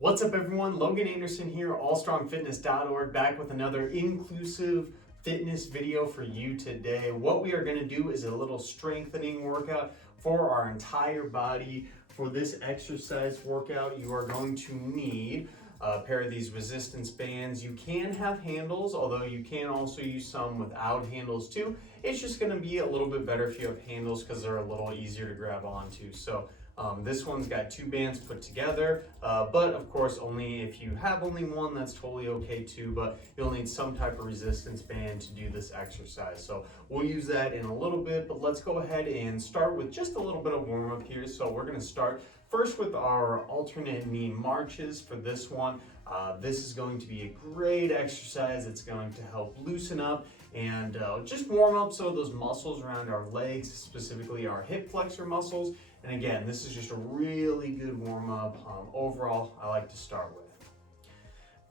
What's up, everyone? Logan Anderson here, allstrongfitness.org, back with another inclusive fitness video for you today. What we are going to do is a little strengthening workout for our entire body. For this exercise workout, you are going to need a pair of these resistance bands. You can have handles, although you can also use some without handles too. It's just going to be a little bit better if you have handles because they're a little easier to grab onto. So this one's got two bands put together, but of course only if you have only one, that's totally okay too, but you'll need some type of resistance band to do this exercise. So we'll use that in a little bit, but let's go ahead and start with just a little bit of warm up here. So we're gonna start first with our alternate knee marches for this one. This is going to be a great exercise. It's going to help loosen up and just warm up some of those muscles around our legs, specifically our hip flexor muscles. And again, this is just a really good warm up. Overall, I like to start with.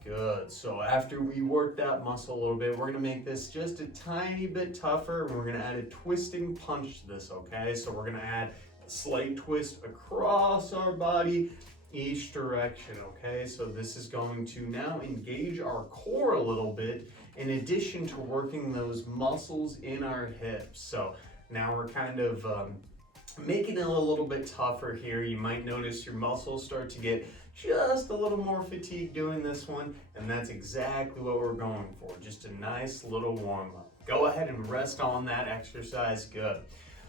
Good. So after we work that muscle a little bit, we're going to make this just a tiny bit tougher, and we're going to add a twisting punch to this, okay? So we're going to add a slight twist across our body each direction, okay? So this is going to now engage our core a little bit in addition to working those muscles in our hips. So now we're kind of making it a little bit tougher here. You might notice your muscles start to get just a little more fatigued doing this one, and that's exactly what we're going for. Just a nice little warm up. Go ahead and rest on that exercise. Good.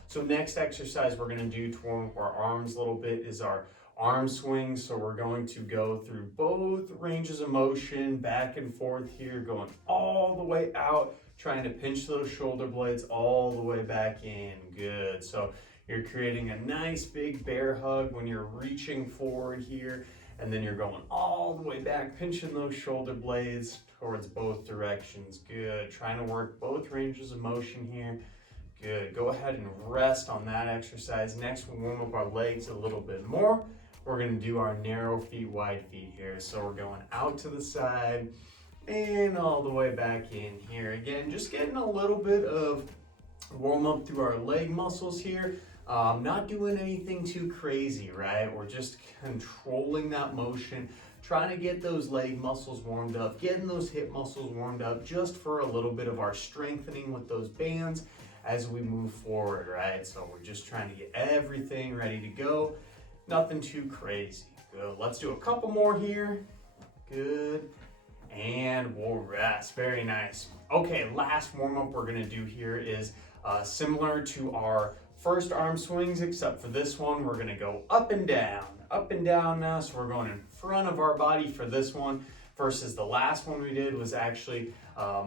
So next exercise we're going to do to warm up our arms a little bit is our arm swings. So we're going to go through both ranges of motion, back and forth here, going all the way out, trying to pinch those shoulder blades all the way back in. Good. So you're creating a nice big bear hug when you're reaching forward here, and then you're going all the way back, pinching those shoulder blades towards both directions. Good. Trying to work both ranges of motion here. Good. Go ahead and rest on that exercise. Next, we'll warm up our legs a little bit more. We're going to do our narrow feet, wide feet here. So we're going out to the side and all the way back in here. Again, just getting a little bit of warm up through our leg muscles here. Not doing anything too crazy, right? We're just controlling that motion, trying to get those leg muscles warmed up, getting those hip muscles warmed up just for a little bit of our strengthening with those bands as we move forward, right? So we're just trying to get everything ready to go. Nothing too crazy. Good. Let's do a couple more here. Good. And we'll rest. Very nice. Okay, last warm-up we're going to do here is similar to our first arm swings, except for this one, we're going to go up and down now. So we're going in front of our body for this one versus the last one we did was actually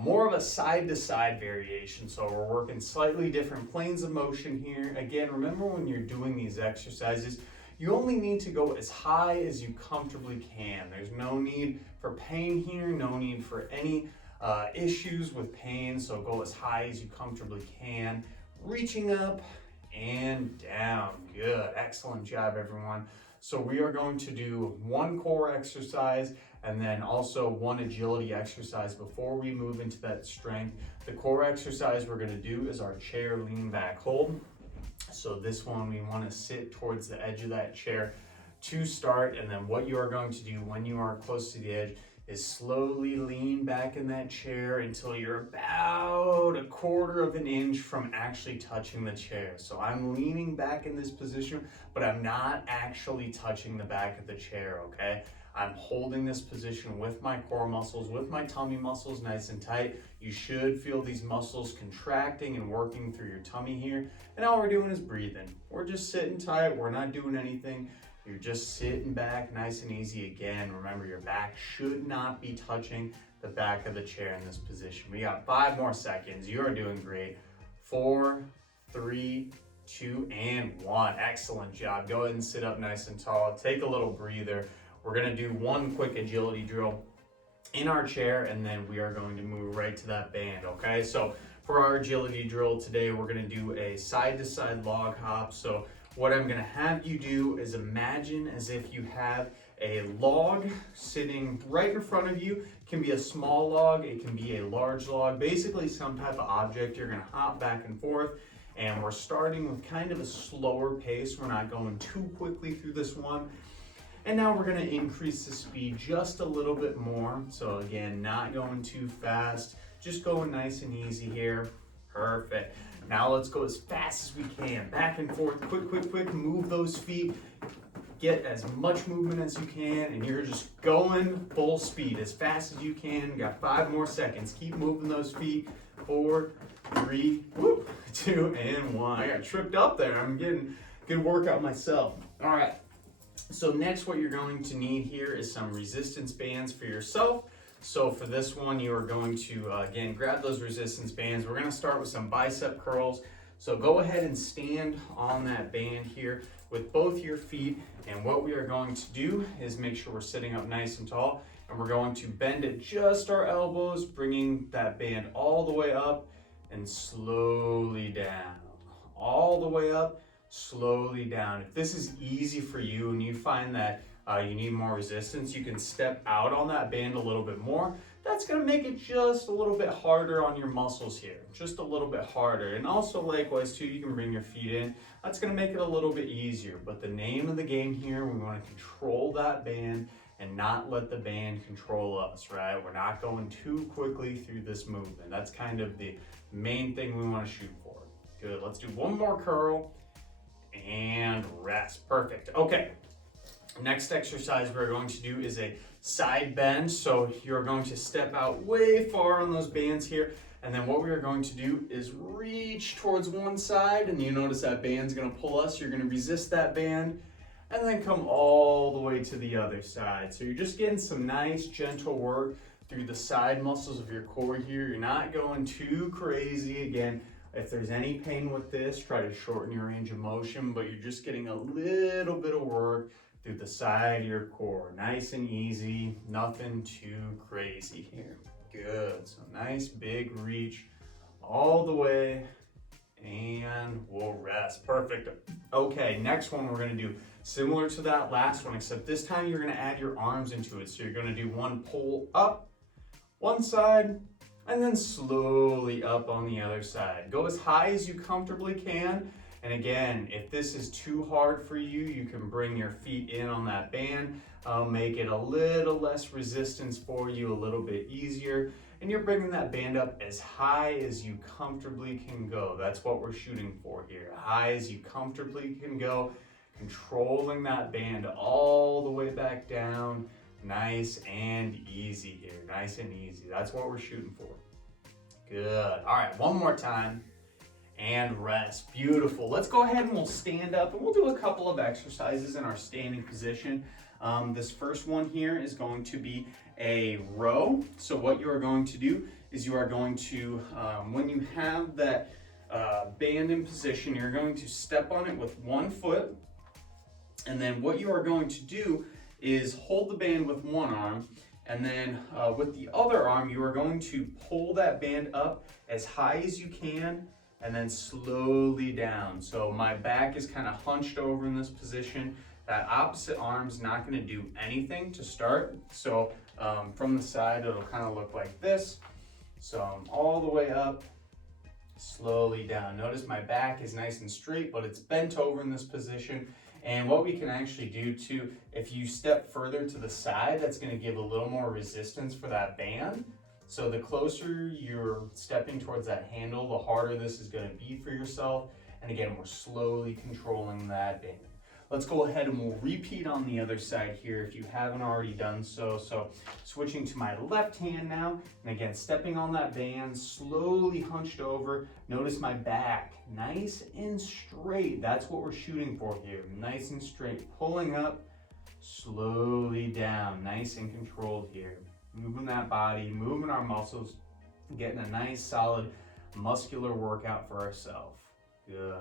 more of a side-to-side variation. So we're working slightly different planes of motion here. Again, remember when you're doing these exercises, you only need to go as high as you comfortably can. There's no need for pain here, no need for any issues with pain. So go as high as you comfortably can, reaching up and down. Good. Excellent job, everyone. So we are going to do one core exercise and then also one agility exercise before we move into that strength. The core exercise we're going to do is our chair lean back hold. So this one, we want to sit towards the edge of that chair to start, and then what you are going to do when you are close to the edge is slowly lean back in that chair until you're about a quarter of an inch from actually touching the chair. So I'm leaning back in this position, but I'm not actually touching the back of the chair, okay? I'm holding this position with my core muscles, with my tummy muscles nice and tight. You should feel these muscles contracting and working through your tummy here. And all we're doing is breathing. We're just sitting tight. We're not doing anything. You're just sitting back nice and easy. Again, remember your back should not be touching the back of the chair in this position. We got 5 more seconds. You are doing great. 4, 3, 2, and 1. Excellent job. Go ahead and sit up nice and tall. Take a little breather. We're going to do one quick agility drill in our chair, and then we are going to move right to that band, okay? So for our agility drill today, we're going to do a side-to-side log hop. So what I'm going to have you do is imagine as if you have a log sitting right in front of you. It can be a small log, it can be a large log, basically some type of object. You're going to hop back and forth, and we're starting with kind of a slower pace. We're not going too quickly through this one. And now we're gonna increase the speed just a little bit more. So again, not going too fast, just going nice and easy here. Perfect. Now let's go as fast as we can. Back and forth, quick, quick, quick, move those feet. Get as much movement as you can, and you're just going full speed as fast as you can. Got 5 more seconds. Keep moving those feet. 4, 3, 2, and 1. I got tripped up there. I'm getting good workout myself. All right. So next, what you're going to need here is some resistance bands for yourself. So for this one, you are going to, again, grab those resistance bands. We're gonna start with some bicep curls. So go ahead and stand on that band here with both your feet. And what we are going to do is make sure we're sitting up nice and tall. And we're going to bend at just our elbows, bringing that band all the way up and slowly down. All the way up, slowly down. If this is easy for you and you find that you need more resistance, you can step out on that band a little bit more. That's gonna make it just a little bit harder on your muscles here, just a little bit harder. And also likewise too, you can bring your feet in. That's gonna make it a little bit easier. But the name of the game here, we wanna control that band and not let the band control us, right? We're not going too quickly through this movement. That's kind of the main thing we wanna shoot for. Good, let's do one more curl and rest, perfect. Okay. Next exercise we're going to do is a side bend. So you're going to step out way far on those bands here. And then what we are going to do is reach towards one side, and you notice that band's gonna pull us. You're gonna resist that band and then come all the way to the other side. So you're just getting some nice gentle work through the side muscles of your core here. You're not going too crazy. Again, if there's any pain with this, try to shorten your range of motion, but you're just getting a little bit of work through the side of your core. Nice and easy, nothing too crazy here. Good, so nice big reach all the way, and we'll rest, perfect. Okay, next one we're gonna do similar to that last one, except this time you're gonna add your arms into it. So you're gonna do one pull up, one side, and then slowly up on the other side. Go as high as you comfortably can. And again, if this is too hard for you, you can bring your feet in on that band, make it a little less resistance for you, a little bit easier. And you're bringing that band up as high as you comfortably can go. That's what we're shooting for here. High as you comfortably can go, controlling that band all the way back down. Nice and easy here, nice and easy. That's what we're shooting for. Good, all right, one more time. And rest, beautiful. Let's go ahead and we'll stand up and we'll do a couple of exercises in our standing position. This first one here is going to be a row. So what you are going to do is you are going to, when you have that band in position, you're going to step on it with one foot. And then what you are going to do is hold the band with one arm. And then with the other arm, you are going to pull that band up as high as you can and then slowly down. So my back is kind of hunched over in this position. That opposite arm's not gonna do anything to start. So from the side, it'll kind of look like this. So I'm all the way up, slowly down. Notice my back is nice and straight, but it's bent over in this position. And what we can actually do too, if you step further to the side, that's gonna give a little more resistance for that band. So the closer you're stepping towards that handle, the harder this is gonna be for yourself. And again, we're slowly controlling that band. Let's go ahead and we'll repeat on the other side here if you haven't already done so. So switching to my left hand now, and again, stepping on that band, slowly hunched over. Notice my back, nice and straight. That's what we're shooting for here, nice and straight. Pulling up, slowly down, nice and controlled here. Moving that body, moving our muscles, getting a nice solid muscular workout for ourselves. Good.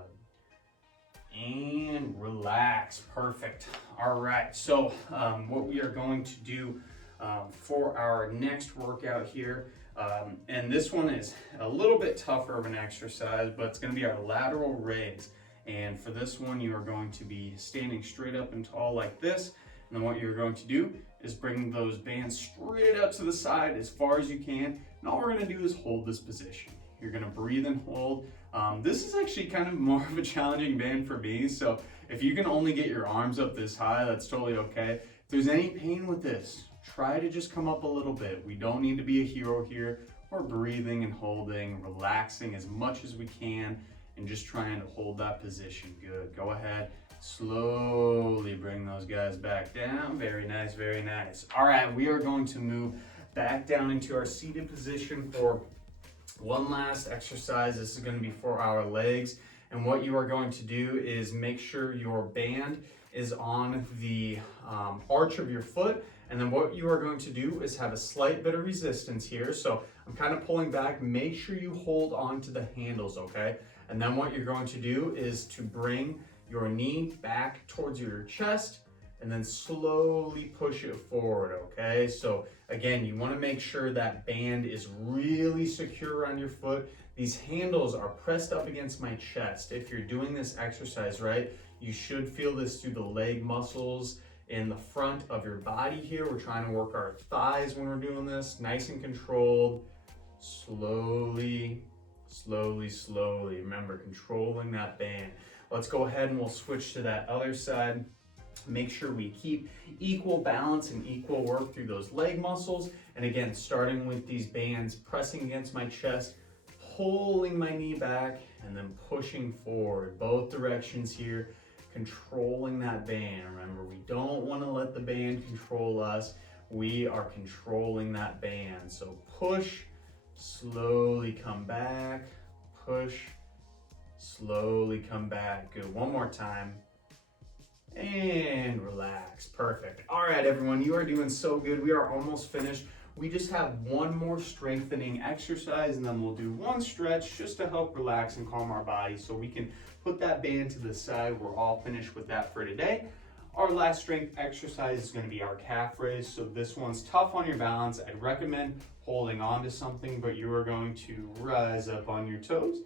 And relax, perfect. All right, so what we are going to do for our next workout here, and this one is a little bit tougher of an exercise, but it's gonna be our lateral raise. And for this one, you are going to be standing straight up and tall like this. And then what you're going to do is bring those bands straight up to the side as far as you can. And all we're gonna do is hold this position. You're gonna breathe and hold. This is actually kind of more of a challenging band for me. So if you can only get your arms up this high, that's totally okay. If there's any pain with this, try to just come up a little bit. We don't need to be a hero here. We're breathing and holding, relaxing as much as we can, and just trying to hold that position. Good. Go ahead. Slowly bring those guys back down. Very nice, very nice. All right, we are going to move back down into our seated position for one last exercise. This is going to be for our legs. And what you are going to do is make sure your band is on the arch of your foot. And then what you are going to do is have a slight bit of resistance here. So I'm kind of pulling back. Make sure you hold on to the handles, okay? And then what you're going to do is to bring your knee back towards your chest and then slowly push it forward, okay? So again, you want to make sure that band is really secure on your foot. These handles are pressed up against my chest. If you're doing this exercise right, you should feel this through the leg muscles in the front of your body here. We're trying to work our thighs when we're doing this, nice and controlled. Slowly, slowly, slowly. Remember, controlling that band. Let's go ahead and we'll switch to that other side. Make sure we keep equal balance and equal work through those leg muscles. And again, starting with these bands, pressing against my chest, pulling my knee back, and then pushing forward. Both directions here, controlling that band. Remember, we don't want to let the band control us. We are controlling that band. So push, slowly come back, push, slowly come back. Good. One more time. And relax. Perfect. All right, everyone, you are doing so good. We are almost finished. We just have one more strengthening exercise, and then we'll do one stretch just to help relax and calm our body so we can put that band to the side. We're all finished with that for today. Our last strength exercise is going to be our calf raise. So this one's tough on your balance. I'd recommend holding on to something, but you are going to rise up on your toes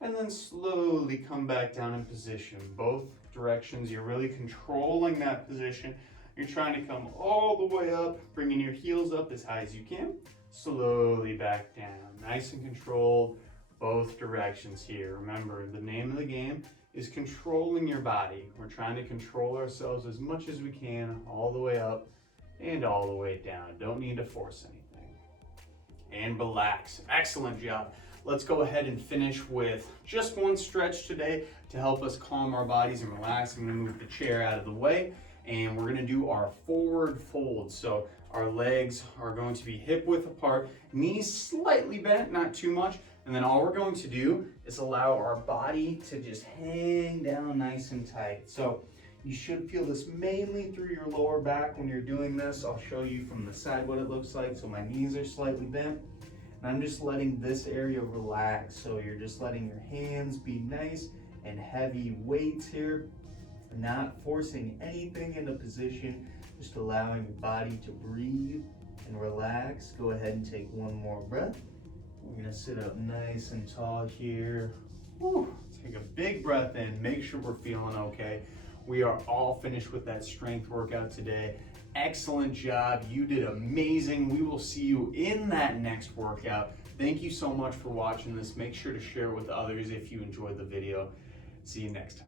and then slowly come back down in position. Both directions, you're really controlling that position. You're trying to come all the way up, bringing your heels up as high as you can, slowly back down. Nice and controlled, both directions here. Remember, the name of the game is controlling your body. We're trying to control ourselves as much as we can, all the way up and all the way down. Don't need to force anything. And relax. Excellent job. Let's go ahead and finish with just one stretch today to help us calm our bodies and relax. I'm gonna move the chair out of the way, and we're gonna do our forward fold. So our legs are going to be hip width apart, knees slightly bent, not too much. And then all we're going to do is allow our body to just hang down nice and tight. So you should feel this mainly through your lower back when you're doing this. I'll show you from the side what it looks like. So my knees are slightly bent. And I'm just letting this area relax. So you're just letting your hands be nice and heavy weights here, not forcing anything into position, just allowing your body to breathe and relax. Go ahead and take one more breath. We're gonna sit up nice and tall here. Woo. Take a big breath in, make sure we're feeling okay. We are all finished with that strength workout today. Excellent job, you did amazing. We will see you in that next workout. Thank you so much for watching this. Make sure to share it with others if you enjoyed the video. See you next time.